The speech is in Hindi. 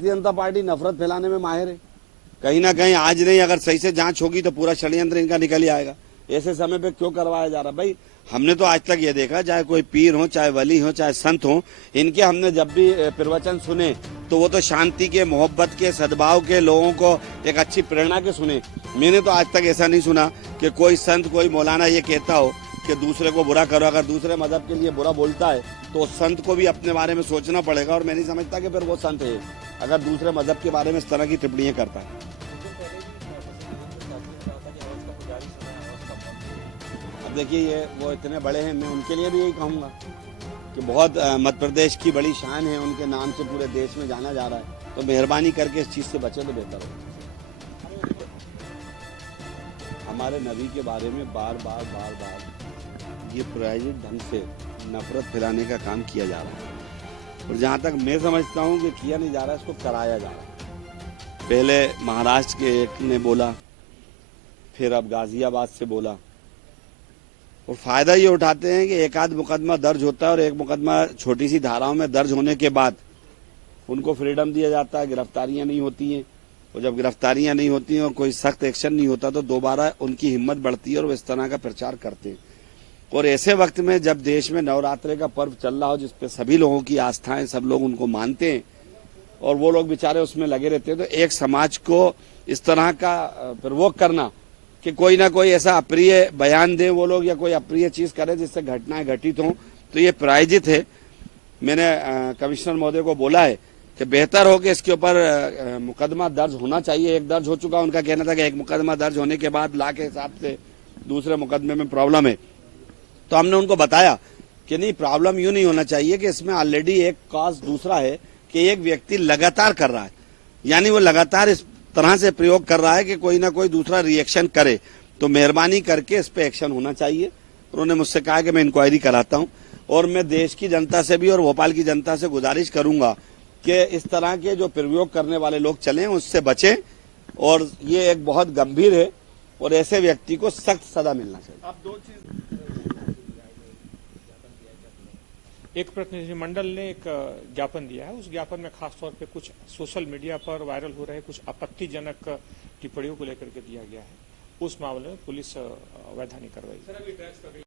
भारतीय जनता पार्टी नफरत फैलाने में माहिर है। कहीं ना कहीं आज नहीं, अगर सही से जांच होगी तो पूरा षड्यंत्र इनका निकल ही आएगा। ऐसे समय पे क्यों करवाया जा रहा? भाई हमने तो आज तक ये देखा, चाहे कोई पीर हो, चाहे वली हो, चाहे संत हो, इनके हमने जब भी प्रवचन सुने तो वो तो शांति के, मोहब्बत के, सद्भाव के, लोगों को एक अच्छी प्रेरणा के सुने। मैंने तो आज तक ऐसा नहीं सुना कि कोई संत, कोई मौलाना ये कहता हो कि दूसरे को बुरा करो। अगर दूसरे मजहब के लिए बुरा बोलता है तो संत को भी अपने बारे में सोचना पड़ेगा, और मैं नहीं समझता कि फिर वो संत है अगर दूसरे मजहब के बारे में इस तरह की टिप्पणियां करता है। अब देखिए, ये वो इतने बड़े हैं, मैं उनके लिए भी यही कहूँगा कि बहुत मध्य प्रदेश की बड़ी शान है, उनके नाम से पूरे देश में जाना जा रहा है, तो मेहरबानी करके इस चीज़ से बचे तो बेहतर हो। हमारे नबी के बारे में बार बार ये प्रायोजित ढंग से नफरत फैलाने का काम किया जा रहा है, और जहाँ तक मैं समझता हूँ कि किया नहीं जा रहा है, इसको कराया जा रहा है। पहले महाराष्ट्र के एक ने बोला, फिर अब गाजियाबाद से बोला, और फायदा ये उठाते हैं कि एक आध मुकदमा दर्ज होता है और एक मुकदमा छोटी सी धाराओं में दर्ज होने के बाद उनको फ्रीडम दिया जाता है, गिरफ्तारियां नहीं होती हैं। और जब गिरफ्तारियां नहीं होती हैं और कोई सख्त एक्शन नहीं होता तो दोबारा उनकी हिम्मत बढ़ती है और वो इस तरह का प्रचार करते हैं। और ऐसे वक्त में जब देश में नवरात्रे का पर्व चल रहा हो, जिसपे सभी लोगों की आस्थाएं, सब लोग उनको मानते हैं और वो लोग बेचारे उसमें लगे रहते हैं, तो एक समाज को इस तरह का प्रवोक करना कि कोई ना कोई ऐसा अप्रिय बयान दे वो लोग, या कोई अप्रिय चीज करे जिससे घटनाएं घटित हों, तो ये प्रायोजित है। मैंने कमिश्नर महोदय को बोला है कि बेहतर हो कि इसके ऊपर मुकदमा दर्ज होना चाहिए। एक दर्ज हो चुका, उनका कहना था कि एक मुकदमा दर्ज होने के बाद ला के हिसाब से दूसरे मुकदमे में प्रॉब्लम है। तो हमने उनको बताया कि नहीं, प्रॉब्लम यूं नहीं होना चाहिए कि इसमें ऑलरेडी एक कॉज दूसरा है कि एक व्यक्ति लगातार कर रहा है, यानी वो लगातार इस तरह से प्रयोग कर रहा है कि कोई ना कोई दूसरा रिएक्शन करे, तो मेहरबानी करके इस पे एक्शन होना चाहिए। उन्होंने मुझसे कहा कि मैं इंक्वायरी कराता हूं, और मैं देश की जनता से भी और भोपाल की जनता से गुजारिश करूंगा कि इस तरह के जो प्रयोग करने वाले लोग चलें, उससे बचें, और ये एक बहुत गंभीर है और ऐसे व्यक्ति को सख्त सजा मिलना चाहिए। अब दो चीज, एक प्रतिनिधिमंडल ने एक ज्ञापन दिया है, उस ज्ञापन में खासतौर पे कुछ सोशल मीडिया पर वायरल हो रहे कुछ आपत्तिजनक टिप्पणियों को लेकर के दिया गया है। उस मामले में पुलिस वैधानिक कार्रवाई